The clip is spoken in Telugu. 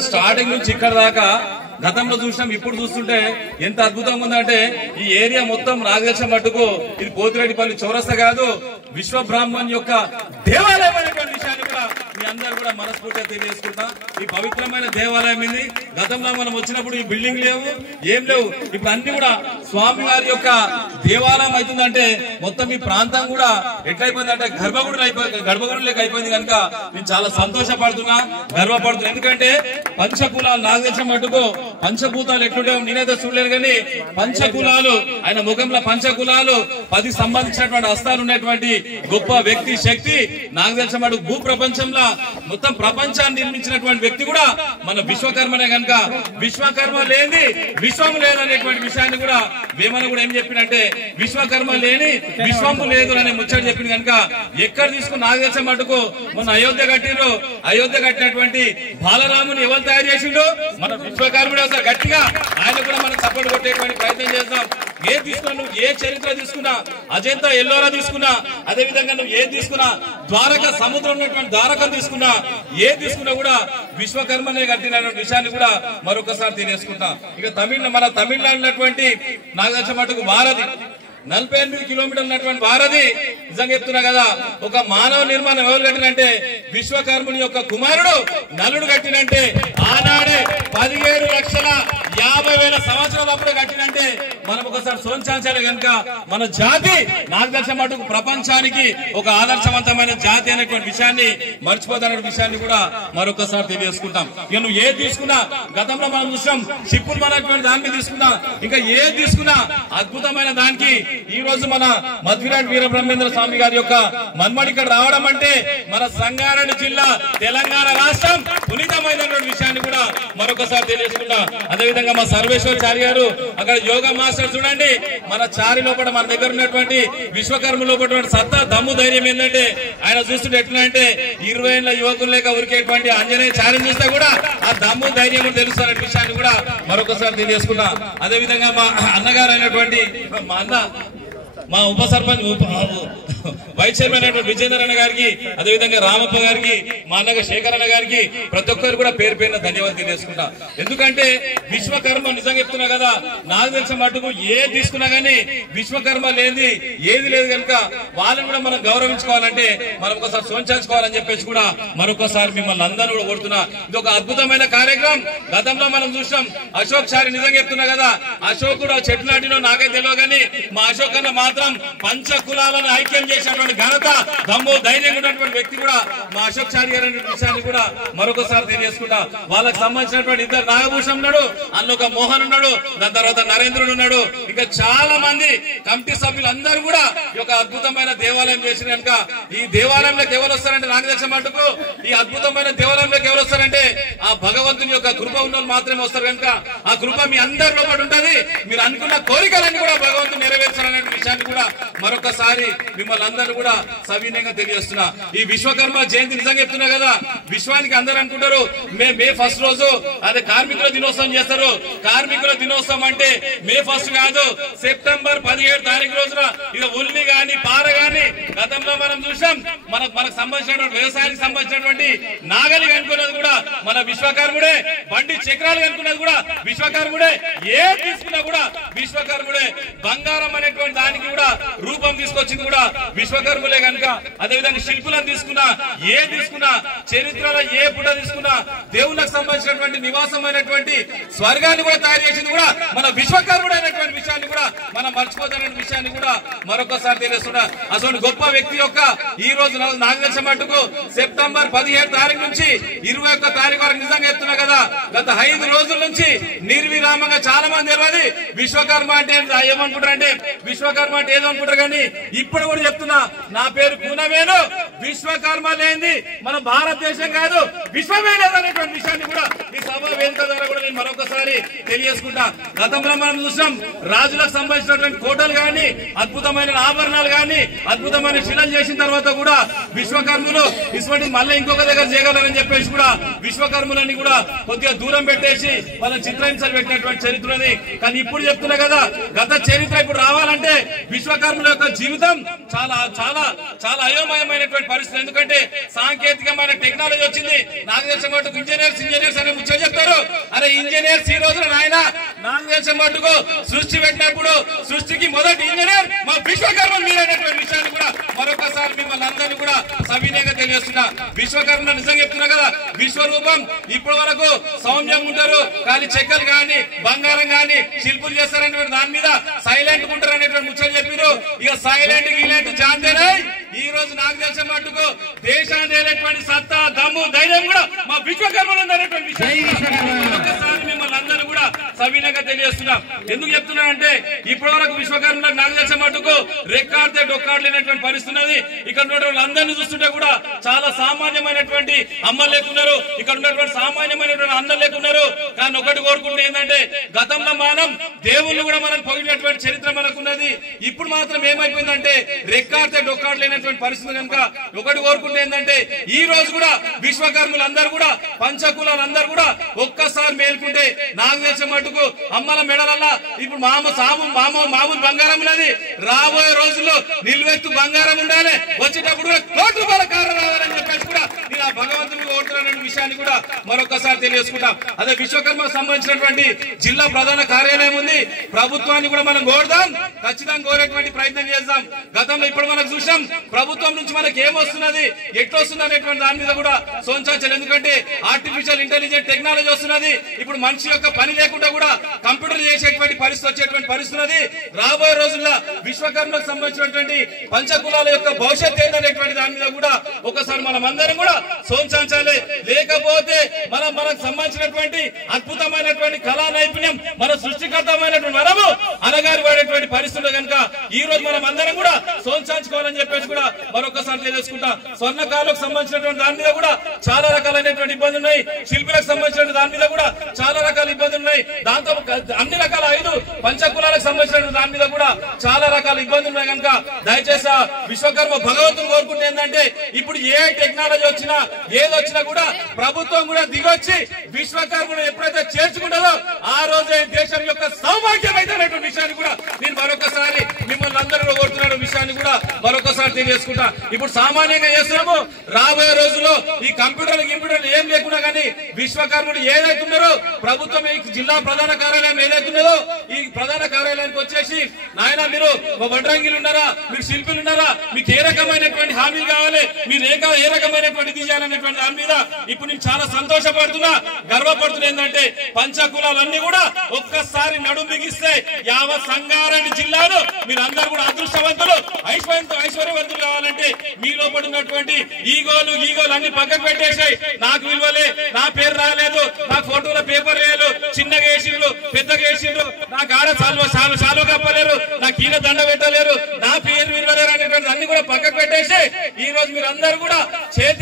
స్టార్టింగ్ నుంచి ఇక్కడ దాకా గతంలో చూసినాం, ఇప్పుడు చూస్తుంటే ఎంత అద్భుతంగా ఉందంటే ఈ ఏరియా మొత్తం నాగదేశం మట్టుకు ఇది పోతిరెడ్డిపల్లి చౌరస్తా కాదు, విశ్వ బ్రాహ్మణ్ యొక్క దేవాలయం అనేటువంటి విషయాన్ని కూడా మీ అందరూ కూడా మనస్ఫూర్తిగా తెలియజేసుకుంటా. ఈ పవిత్రమైన దేవాలయం ఇది. గతంలో మనం వచ్చినప్పుడు ఈ బిల్డింగ్ లేవు, ఏం లేవు. ఇప్పుడు అన్ని కూడా స్వామి వారి యొక్క దేవాలయం అవుతుందంటే మొత్తం ఈ ప్రాంతం కూడా ఎట్లయిపోయిందంటే గర్భగుడి లెక్క అయిపోయింది. కనుక నేను చాలా సంతోషపడుతున్నా, గర్వపడుతున్నా. ఎందుకంటే పంచకులాలు నాగదేశం మట్టుకు పంచభూతాలు ఎట్లుంటే నేనైతే చూడలేను, కానీ పంచకులాలు ఆయన ముఖంలో పంచకులాలు 10 సంబంధించినటువంటి హస్తాలు ఉన్నటువంటి గొప్ప వ్యక్తి, శక్తి నాగదేశం మటుకు భూ ప్రపంచంలో మొత్తం ప్రపంచాన్ని నిర్మించినటువంటి వ్యక్తి కూడా మన విశ్వకర్మనే. కనుక విశ్వకర్మ లేని విశ్వం లేదనేటువంటి విషయాన్ని కూడా వేమన కూడా ఏం చెప్పిందంటే విశ్వకర్మ లేని విశ్వము లేదు అనే ముచ్చట చెప్పింది. కనుక ఎక్కడ తీసుకుని నాగదేశం మటుకు మొన్న అయోధ్య కట్టిండ్రు, అయోధ్య కట్టినటువంటి బాలరాముని ఎవరు తయారు చేసిండు? మన విశ్వకర్ముడు. అవుతారు గట్టిగా ఆయన కూడా మనం సపోర్ట్ కొట్టేటువంటి ప్రయత్నం చేద్దాం. ఏ తీసుకున్నా, నువ్వు ఏ చరిత్ర తీసుకున్నా, అజంతా ఎల్లోరా తీసుకున్నా, అదే విధంగా నువ్వు ఏ తీసుకున్నా, ద్వారక సముద్రం ఉన్నటువంటి ద్వారకం తీసుకున్నా, ఏ తీసుకున్నా కూడా విశ్వకర్మనే కట్టిన విషయాన్ని కూడా మరొకసారి తెలియజేసుకుంటా. ఇక మన తమిళనాడు ఉన్నటువంటి నాగదేశం మటుకు వారధి 48 కిలోమీటర్లు ఉన్నటువంటి వారధి. నిజంగా చెప్తున్నా కదా, ఒక మానవ నిర్మాణం ఎవరు కట్టినంటే విశ్వకర్ముని యొక్క కుమారుడు నలుడు కట్టినంటే ఆనాడే 17,50,000 సంవత్సరాల అప్పుడు కట్టినంటే మనం ఒకసారి సోంచాల్సాలి. కనుక మన జాతి నాగదేశం మటుకు ప్రపంచానికి ఒక ఆదర్శవంతమైన జాతి అనేటువంటి విషయాన్ని మర్చిపోతానే విషయాన్ని కూడా మరొకసారి తెలియజేసుకుంటాం. ఇక నువ్వు ఏది తీసుకున్నా, గతంలో మనం చూసాం షిప్పులు మనటువంటి దాన్ని తీసుకున్నా, ఇంకా ఏది తీసుకున్నా అద్భుతమైన దానికి ఈ రోజు మన మధ్విరాట్ వీరబ్రహ్మేంద్ర స్వామి గారి యొక్క మన్మడి ఇక్కడ రావడం అంటే మన సంగారెడ్డి జిల్లా తెలంగాణ రాష్ట్రం పునీతమైనటువంటి విషయాన్ని కూడా మరొకసారి తెలియజేసుకున్నా. అదేవిధంగా మా సర్వేశ్వరాచార్య గారు అక్కడ యోగా మాస్టర్ చూడండి, మన చారి లోపల మన దగ్గర ఉన్నటువంటి విశ్వకర్మ లోపల సత్తా దమ్ము ధైర్యం ఏంటంటే ఆయన చూస్తుంటే ఎట్లా అంటే 20 ఏళ్ల యువకులు లేక ఉరికేటువంటి ఆంజనేయ చారిని చూస్తే కూడా ఆ దమ్ము ధైర్యం తెలుస్తున్న విషయాన్ని కూడా మరొకసారి తెలియజేసుకున్నా. అదేవిధంగా మా అన్నగారు అయినటువంటి మా ఉప సర్పంచ్ వైస్ చైర్మన్ అయినటువంటి విజేందర్ అన్న గారికి, అదేవిధంగా రామప్ప గారికి, మా అన్నగా శేఖర్ అన్న గారికి ప్రతి ఒక్కరు కూడా పేరు పేరున ధన్యవాదాలు తెలియజేసుకుంటా. ఎందుకంటే విశ్వకర్మ నిజంగా చెప్తున్నా కదా, నాకు తెలిసిన మటుకు ఏది తీసుకున్నా గానీ విశ్వకర్మ లేని ఏది లేదు. కనుక వాళ్ళని కూడా మనం గౌరవించుకోవాలంటే మనం ఒకసారి సోంచాల్చుకోవాలని చెప్పేసి కూడా మరొకసారి మిమ్మల్ని అందరూ కూడా కోరుతున్నా. ఇది ఒక అద్భుతమైన కార్యక్రమం. గతంలో మనం చూసాం అశోక్ చారి, నిజంగా చెప్తున్నా కదా, అశోకుడు చెట్లు నాటినో నాకైతే తెలియదు, కానీ మా అశోక్ అన్న మాత్రం పంచ కులాలను ఐక్యం చేసినటువంటి ఘనత, దమ్ము ధైర్యం ఉన్నటువంటి వ్యక్తి కూడా మా అశోక్ చారి గారి విషయాన్ని కూడా మరొకసారి తెలియజేసుకుంటా. వాళ్ళకి సంబంధించినటువంటి 2 నాగభూషణం ఉన్నాడు, అందులో ఒక మోహన్ ఉన్నాడు, దాని తర్వాత నరేంద్రుడు ఉన్నాడు, ఇంకా చాలా మంది కమిటీ సభ్యులు అందరూ కూడా ఈ యొక్క అద్భుతమైన దేవాలయం చేసిన. కనుక ఈ దేవాలయంలోకి ఎవరు వస్తారంటే నాగదేశం మటుకు ఈ అద్భుతమైన దేవాలయంలోకి ఎవరు వస్తారంటే ఆ భగవంతుని యొక్క కృప ఉన్న వాళ్ళు మాత్రమే వస్తారు. కనుక ఆ కృప మీ అందరి లోపల ఉంటది. మీరు అనుకున్న కోరికలన్నీ కూడా భగవంతుడు నెరవేర్చాలనే విషయాన్ని కూడా మరొకసారి మిమ్మల్ని అందరూ కూడా సవినయంగా తెలియజేస్తున్నా. ఈ విశ్వకర్మ జయంతి నిజంగా చెప్తున్నా కదా, విశ్వానికి అందరూ అనుకుంటారు మే 1 రోజు అదే కార్మికుల దినోత్సవం చేస్తారు. కార్మికుల దినోత్సవం అంటే మే 1 కాదు, సెప్టెంబర్ 17 తారీఖు రోజున ఇక ఉల్లి గాని పార గాని గతంలో మనం చూసాం. మనకు సంబంధించినటువంటి వ్యవసాయానికి సంబంధించినటువంటి నాగలి కనుక్కున్నది కూడా మన విశ్వకర్ముడే, బండి చక్రాలు కనుక్కున్నది కూడా విశ్వకర్ముడే, ఏ తీసుకున్నా కూడా విశ్వకర్ముడే. బంగారం అనేటువంటి దానికి కూడా రూపం తీసుకొచ్చింది కూడా విశ్వకర్ములే. కనుక అదేవిధంగా శిల్పులను తీసుకున్నా, ఏ తీసుకున్నా, చరిత్రలో ఏ పుట తీసుకున్నా, దేవుళ్ళకు సంబంధించినటువంటి నివాసమైనటువంటి స్వర్గాన్ని కూడా తయారు చేసింది కూడా మన విశ్వకర్ముడు అయినటువంటి విషయాన్ని కూడా మనం మర్చిపోతున్న విషయాన్ని కూడా మరొకసారి తెలియజేస్తున్నా. అసలు గొప్ప వ్యక్తి యొక్క ఈ రోజు నాగదేశం మట్టుకు సెప్టెంబర్ 17 తారీఖు నుంచి 21 తారీఖు వరకు నిజంగా చెప్తున్నా కదా, గత 5 రోజుల నుంచి నిర్విరామంగా చాలా మంది తెలియదు విశ్వకర్మ అంటే ఏమనుకుంటారంటే విశ్వకర్మ అంటే ఏదో అనుకుంటారు. కానీ ఇప్పుడు కూడా చెప్తున్నా, నా పేరు కూనవేను, విశ్వకర్మ లేని మన భారతదేశం కాదు, విశ్వమే లేదనేటువంటి విషయాన్ని కూడా ఈ సభ వేదిక ద్వారా కూడా నేను మరొకసారి తెలియజేసుకుంటా. గతంలో మనం చూసాం రాజులకు సంబంధించినటువంటి కోటలు గాని, అద్భుతమైన ఆభరణాలు గాని, అద్భుతమైన శిలలు చేసిన తర్వాత కూడా విశ్వకర్మలు ఇటువంటి మళ్ళీ ఇంకొక దగ్గర చేయగలరని చెప్పేసి కూడా విశ్వకర్మలని కూడా కొద్దిగా దూరం పెట్టేసి వాళ్ళ చిత్రహింసలు పెట్టినటువంటి చరిత్రని. కానీ ఇప్పుడు చెప్తున్నా కదా, గత చరిత్ర ఇప్పుడు రావాలంటే విశ్వకర్మల యొక్క జీవితం చాలా చాలా చాలా అయోమయమైనటువంటి పరిస్థితి. ఎందుకంటే సాంకేతికమైన టెక్నాలజీ వచ్చింది. నాగదేశం ఇంజనీర్స్ అనే ముచ్చట ఇంజనీర్స్ ఈ రోజున నాయన నాకు తెలిసిన మట్టుకు సృష్టి పెట్టినప్పుడు సృష్టికి మొదటి ఇంజనీర్ మా విశ్వకర్మ మీరైనటువంటి విషయాన్ని కూడా మరొకసారి మిమ్మల్ని అందరినీ కూడా సవినయంగా తెలియజేస్తున్నా. విశ్వకర్మ నిజంగా చెప్తున్నా కదా, విశ్వరూపం ఇప్పటి వరకు సౌమ్యంగా ఉంటారు, కానీ చెక్కలు కానీ బంగారం కానీ శిల్పులు చేస్తారనేటువంటి దాని మీద సైలెంట్ ఉంటారు అనేటువంటి ముచ్చలు చెప్పారు. ఇక సైలెంట్ గీలెంట్ జాంతేనే ఈ రోజు నాకు తెలిసిన మట్టుకు దేశాన్ని అనేటువంటి సత్తా దమ్ము ధైర్యం కూడా మా విశ్వకర్మలు ఉందనేటువంటి విషయాన్ని మిమ్మల్ని అందరూ కూడా సవినయంగా తెలియజేస్తున్నాం. ఎందుకు చెప్తున్నానంటే ఇప్పటి వరకు విశ్వకర్మలకు నాకు తెలిసిన మట్టుకు రెక్కాడితే డొక్కాడలేనటువంటి పరిస్థితి. ఇక్కడ ఉన్నటువంటి అందరినీ చూస్తుంటే కూడా చాలా సామాన్యమైనటువంటి అమ్మలు లేకున్నారు, ఇక్కడ ఉన్నటువంటి సామాన్యమైనటువంటి అన్నలు లేకున్నారు. కానీ ఒకటి కోరుకుంటే ఏంటంటే గతంలో మనం దేవుళ్ళు కూడా మనం పొగిడినటువంటి చరిత్ర మనకున్నది. ఇప్పుడు మాత్రం ఏమైపోయిందంటే రెక్కాడితే డొక్కాడలేనటువంటి పరిస్థితి. కనుక ఒకటి కోరుకుంటే ఏంటంటే ఈ రోజు కూడా విశ్వకర్మలు అందరూ కూడా పంచకులాలు అందరూ కూడా ఒక్కసారి మేల్కుంటే నాకు తెలిసిన మటుకు అమ్మల మెడలల్లా ఇప్పుడు మామూలు బంగారం ఉన్నది. రాబోయే రోజుల్లో నిలువెత్తు బంగారం ఉండాలి, వచ్చేటప్పుడు కూడా కోటి రూపాయల కారు రావాలని చెప్పేసి కూడా నేను ఆ భగవంతుని కోరుతున్న విషయాన్ని కూడా మరొకసారి తెలియజేసుకుంటాం. అదే విశ్వకర్మకు సంబంధించినటువంటి జిల్లా ప్రధాన కార్యాలయం ఉంది. ప్రభుత్వాన్ని కూడా మనం కోరుదాం, ఖచ్చితంగా కోరేటువంటి ప్రయత్నం చేద్దాం. గతంలో ఇప్పుడు మనకు చూసాం ప్రభుత్వం నుంచి మనకి ఏమొస్తున్నది ఎట్లొస్తుంది అనేటువంటి దాని మీద కూడా సోంచాచాలి. ఎందుకంటే ఆర్టిఫిషియల్ ఇంటెలిజెంట్ టెక్నాలజీ వస్తున్నది. ఇప్పుడు మనిషి యొక్క పని లేకుండా కూడా కంప్యూటర్ చేసేటువంటి పరిస్థితి వచ్చేటువంటి పరిస్థితి. రాబోయే రోజుల్లో విశ్వకర్మకు సంబంధించినటువంటి పంచకులాల యొక్క భవిష్యత్ ఏంటనేటువంటి దాని మీద కూడా ఒకసారి మనం అందరం కూడా సోంచాలి. లేకపోతే మనకు సంబంధించినటువంటి అద్భుతమైనటువంటి కళా నైపుణ్యం మన సృష్టికర్తమైనటువంటి మనము అనగారి పడేటువంటి పరిస్థితులు కనుక ఈ రోజు మనం అందరం కూడా సోంచాల్చుకోవాలని చెప్పేసి కూడా మరొకసారి తెలియజేసుకుంటాం. స్వర్ణకారులకు సంబంధించినటువంటి దాని మీద కూడా చాలా రకాలైనటువంటి ఇబ్బందులు ఉన్నాయి. శిల్పులకు సంబంధించిన దాని మీద కూడా చాలా రకాల ఇబ్బందులు ఉన్నాయి. దాంతో అన్ని రకాల 5 పంచకులాలకు సంబంధించిన దాని మీద కూడా చాలా రకాల ఇబ్బందులు ఉన్నాయి. కనుక దయచేసి విశ్వకర్మ భగవంతుని కోరుకుంటే ఏంటంటే ఇప్పుడు ఏ టెక్నాలజీ వచ్చినా ఏది వచ్చినా కూడా ప్రభుత్వం కూడా దిగొచ్చి విశ్వకర్మను ఎప్పుడైతే చేర్చుకుంటుందో ఆ రోజే దేశం యొక్క సౌభాగ్యం అయితే విషయాన్ని కూడా నేను మరొకసారి మిమ్మల్ని అందరూ కోరుతున్న విషయాన్ని కూడా మరొకసారి తెలియజేసుకుంటా. ఇప్పుడు సామాన్యంగా చేస్తున్నాము, రాబోయే రోజుల్లో ఈ కంప్యూటర్లు ఏం లేకుండా కానీ విశ్వకర్ముడు ఏదైతున్నారో ప్రభుత్వం ఈ జిల్లా ప్రధాన కార్యాలయం ఏదైతున్నదో ఈ ప్రధాన కార్యాలయానికి వచ్చేసి నాయన మీరు వడ్రంగిలు ఉన్నారా, మీరు శిల్పులు ఉన్నారా, మీకు ఏ రకమైనటువంటి హామీలు కావాలి, మీరు ఏ రకమైనటువంటి చేయాలనేటువంటి దాని మీద ఇప్పుడు నేను చాలా సంతోషపడుతున్నా, గర్వపడుతున్నా. ఏంటంటే పంచకులాలన్నీ కూడా ఒక్కసారి నడుం బిగిస్తే యావత్ సంగారెడ్డి జిల్లాలో మీరందరూ కూడా అదృష్టవంతులు ఐశ్వర్యవంతులు కావాలంటే మీ లోపల ఉన్నటువంటి ఈగోలు అన్ని పక్కకు పెట్టేసాయి. నాకు విలువలే, నా పేరు రాలేదు, నా ఫోటోలో పేపర్ లేదు, చిన్నగా వేసిండ్రు పెద్దగా వేసిండ్రు, నాకు ఆడ చాలు కప్పలేరు, నాకు ఈయన దండ పెట్టలేరు, నా పేరు విలువలేరు అనేటువంటి అన్ని కూడా పక్కకు పెట్టేసి ఈ రోజు మీరందరూ కూడా చేతి